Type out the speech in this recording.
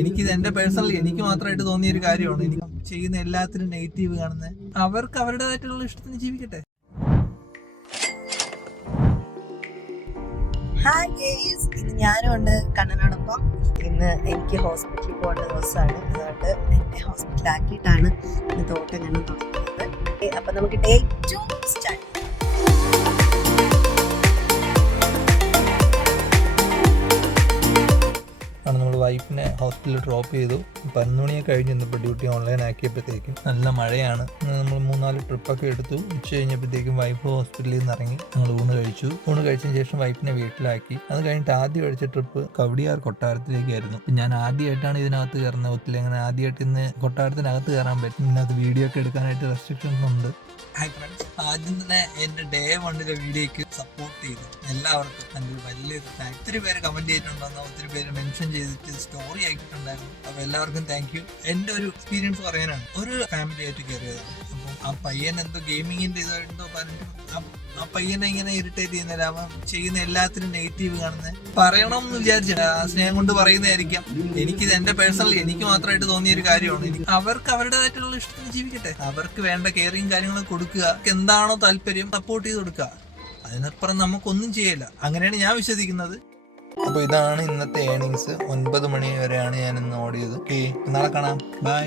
എനിക്കിത് എന്റെ പേഴ്സണലി എനിക്ക് മാത്രമായിട്ട് തോന്നിയ ഒരു കാര്യമാണ്. എനിക്ക് ചെയ്യുന്ന എല്ലാത്തിനും നെഗറ്റീവ് കാണുന്നത്. അവർക്ക് അവരുടേതായിട്ടുള്ള ഇഷ്ടത്തിന് ജീവിക്കട്ടെ. ഹായ് ഗേസ്, ഇന്ന് ഞാനും ഉണ്ട് കണ്ണനോടൊപ്പം. ഇന്ന് എനിക്ക് ഹോസ്പിറ്റലിൽ പോകേണ്ട ദിവസമാണ്. അതുകൊണ്ട് എന്നെ ഹോസ്പിറ്റലാക്കിയിട്ടാണ് ഇന്ന് തോട്ടം കണ്ണം തുടങ്ങുന്നത്. അപ്പം നമുക്ക് ഡേ 2 സ്റ്റാർട്ട്. ആണ് നമ്മൾ വൈഫിനെ ഹോസ്പിറ്റലിൽ ഡ്രോപ്പ് ചെയ്തു. 11 മണിയൊക്കെ കഴിഞ്ഞ് ഇന്നിപ്പോൾ ഡ്യൂട്ടി ഓൺലൈൻ ആക്കിയപ്പോഴത്തേക്കും നല്ല മഴയാണ്. നമ്മൾ 3-4 ട്രിപ്പൊക്കെ എടുത്തു. ഉച്ച കഴിഞ്ഞപ്പോഴത്തേക്കും വൈഫ് ഹോസ്പിറ്റലിൽ നിന്ന് ഇറങ്ങി. ഞങ്ങൾ ഊണ് കഴിച്ചതിന് ശേഷം വൈഫിനെ വീട്ടിലാക്കി. അത് കഴിഞ്ഞിട്ട് ആദ്യം കഴിച്ച ട്രിപ്പ് കവടിയാർ കൊട്ടാരത്തിലേക്കായിരുന്നു. ഞാൻ ആദ്യമായിട്ടാണ് ഇതിനകത്ത് കയറുന്നത്. ഒത്തിരി അങ്ങനെ ആദ്യമായിട്ട് ഇന്ന് കൊട്ടാരത്തിനകത്ത് കയറാൻ പറ്റും. ഇതിനകത്ത് വീഡിയോ ഒക്കെ എടുക്കാനായിട്ട് റെസ്ട്രിക്ഷൻസ് ഉണ്ട്. ഹായ് ഫ്രണ്ട്സ്, ആദ്യം തന്നെ എൻ്റെ ഡേ 1 വീഡിയോയ്ക്ക് സപ്പോർട്ട് ചെയ്തു എല്ലാവർക്കും എൻ്റെ വലിയൊരു താങ്ക്. ഒത്തിരി പേര് കമൻറ്റ് ചെയ്തിട്ടുണ്ടെന്ന്, ഒത്തിരി പേര് മെൻഷൻ ചെയ്തിട്ട് സ്റ്റോറി ആക്കിയിട്ടുണ്ടായിരുന്നു. അപ്പോൾ എല്ലാവർക്കും താങ്ക് യു. എൻ്റെ ഒരു എക്സ്പീരിയൻസ് പറയാനാണ്. ഒരു ഫാമിലി ആയിട്ട് കയറിയതാണ്. അപ്പം ആ പയ്യൻ എന്തോ ഗെയിമിങ്ങിൻ്റെ ഇതായിട്ടോ പറഞ്ഞിട്ട് ആ പയ്യനെ ഇങ്ങനെ ഇറിറ്റേറ്റ് ചെയ്യുന്നില്ല. അവൻ ചെയ്യുന്ന എല്ലാത്തിനും നെഗറ്റീവ് കാണുന്നത്. പറയണം എന്ന് വിചാരിച്ചില്ല, ആ സ്നേഹം കൊണ്ട് പറയുന്നതായിരിക്കാം. എനിക്കിത് എന്റെ പേഴ്സണലി എനിക്ക് മാത്രമായിട്ട് തോന്നിയ ഒരു കാര്യമാണ്. അവർക്ക് അവരുടേതായിട്ടുള്ള ഇഷ്ടത്തിന് ജീവിക്കട്ടെ. അവർക്ക് വേണ്ട കെയറിങ് കാര്യങ്ങൾ കൊടുക്കുക. എന്താണോ താല്പര്യം സപ്പോർട്ട് ചെയ്ത് കൊടുക്കുക. അതിനപ്പുറം നമുക്കൊന്നും ചെയ്യില്ല. അങ്ങനെയാണ് ഞാൻ വിശ്വസിക്കുന്നത്. അപ്പോൾ ഇതാണ് ഇന്നത്തെ ഏണിങ്സ്. 9 മണി വരെയാണ് ഞാൻ ഇന്ന് ഓടിയത്. ഓക്കെ, നാളെ കാണാം. ബൈ.